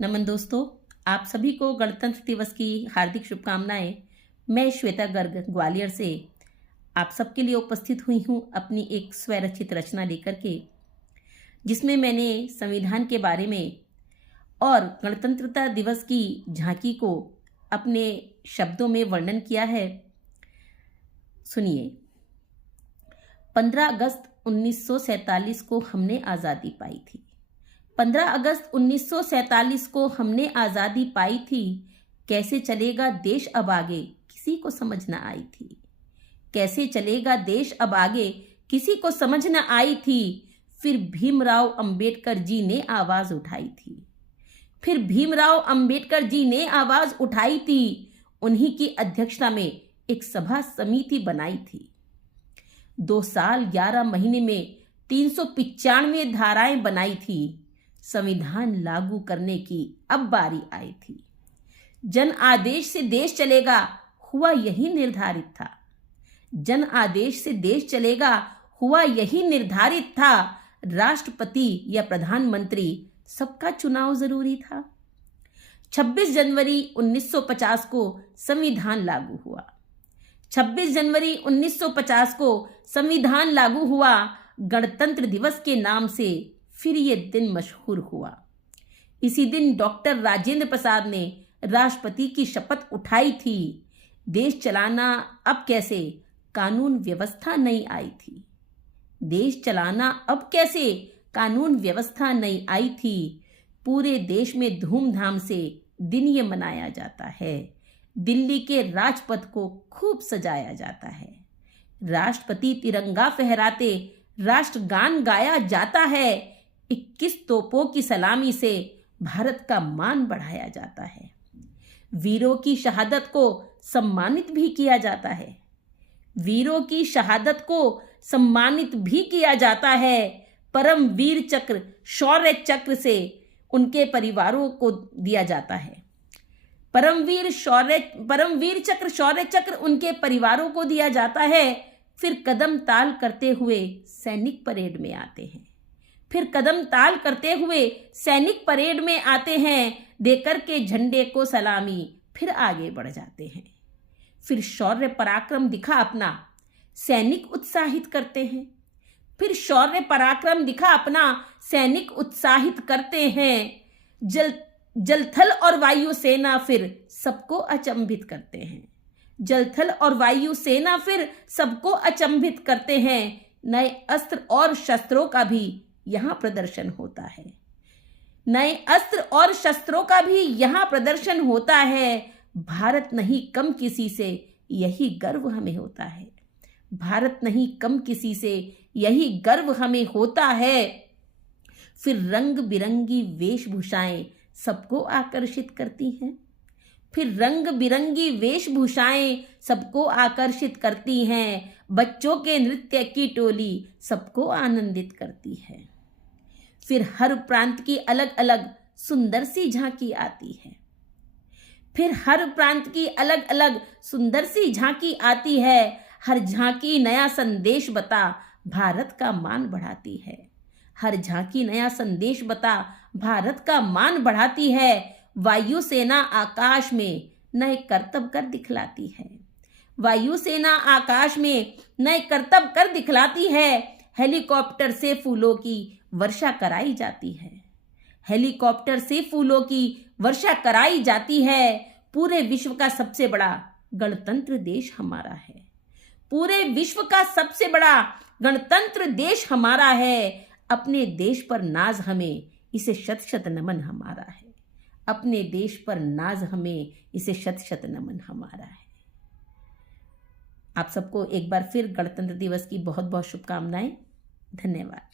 नमन दोस्तों, आप सभी को गणतंत्र दिवस की हार्दिक शुभकामनाएं। मैं श्वेता गर्ग ग्वालियर से आप सबके लिए उपस्थित हुई हूं अपनी एक स्वरचित रचना लेकर के, जिसमें मैंने संविधान के बारे में और गणतंत्रता दिवस की झांकी को अपने शब्दों में वर्णन किया है। सुनिए। 15 अगस्त 1947 को हमने आज़ादी पाई थी। 15 अगस्त 1947 को हमने आज़ादी पाई थी। कैसे चलेगा देश अब आगे, किसी को समझ न आई थी। कैसे चलेगा देश अब आगे, किसी को समझ न आई थी। फिर भीमराव अंबेडकर जी ने आवाज उठाई थी। फिर भीमराव अंबेडकर जी ने आवाज उठाई थी। उन्हीं की अध्यक्षता में एक सभा समिति बनाई थी। 2 साल 11 महीने में 395 धाराएं बनाई थी। संविधान लागू करने की अब बारी आई थी। जन आदेश से देश चलेगा, हुआ यही निर्धारित था। जन आदेश से देश चलेगा, हुआ यही निर्धारित था। राष्ट्रपति या प्रधानमंत्री सबका चुनाव जरूरी था। 26 जनवरी 1950 को संविधान लागू हुआ। 26 जनवरी 1950 को संविधान लागू हुआ। गणतंत्र दिवस के नाम से फिर ये दिन मशहूर हुआ। इसी दिन डॉक्टर राजेंद्र प्रसाद ने राष्ट्रपति की शपथ उठाई थी। देश चलाना अब कैसे, कानून व्यवस्था नहीं आई थी। देश चलाना अब कैसे, कानून व्यवस्था नहीं आई थी। पूरे देश में धूमधाम से दिन ये मनाया जाता है। दिल्ली के राजपथ को खूब सजाया जाता है। राष्ट्रपति तिरंगा फहराते राष्ट्रगान गाया जाता है। 21 तोपों की सलामी से भारत का मान बढ़ाया जाता है। वीरों की शहादत को सम्मानित भी किया जाता है। वीरों की शहादत को सम्मानित भी किया जाता है। परम वीर चक्र, शौर्य चक्र से उनके परिवारों को दिया जाता है। परमवीर चक्र, शौर्य चक्र उनके परिवारों को दिया जाता है। फिर कदम ताल करते हुए सैनिक परेड में आते हैं। फिर कदम ताल करते हुए सैनिक परेड में आते हैं। देकर के झंडे को सलामी फिर आगे बढ़ जाते हैं। फिर शौर्य पराक्रम दिखा अपना सैनिक उत्साहित करते हैं। फिर शौर्य पराक्रम दिखा अपना सैनिक उत्साहित करते हैं। जलथल और वायु सेना फिर सबको अचंभित करते हैं। जलथल और वायु सेना फिर सबको अचंभित करते हैं। नए अस्त्र और शस्त्रों का भी यहाँ प्रदर्शन होता है। नए अस्त्र और शस्त्रों का भी यहाँ प्रदर्शन होता है। भारत नहीं कम किसी से, यही गर्व हमें होता है। भारत नहीं कम किसी से, यही गर्व हमें होता है। फिर रंग बिरंगी वेशभूषाएं सबको आकर्षित करती हैं। फिर रंग बिरंगी वेशभूषाएं सबको आकर्षित करती हैं। बच्चों के नृत्य की टोली सबको आनंदित करती है। फिर हर प्रांत की अलग अलग सुंदर सी झांकी आती है। फिर हर प्रांत की अलग अलग सुंदर सी झांकी आती है। हर झांकी नया संदेश बता भारत का मान बढ़ाती है। हर झांकी नया संदेश बता भारत का मान बढ़ाती है। वायुसेना आकाश में नए करतब कर दिखलाती है। वायुसेना आकाश में नए करतब कर दिखलाती है। हेलीकॉप्टर से फूलों की वर्षा कराई जाती है। हेलीकॉप्टर से फूलों की वर्षा कराई जाती है। पूरे विश्व का सबसे बड़ा गणतंत्र देश हमारा है। पूरे विश्व का सबसे बड़ा गणतंत्र देश हमारा है। अपने देश पर नाज हमें, इसे शत शत नमन हमारा है। अपने देश पर नाज हमें, इसे शत शत नमन हमारा है। आप सबको एक बार फिर गणतंत्र दिवस की बहुत बहुत शुभकामनाएं। धन्यवाद।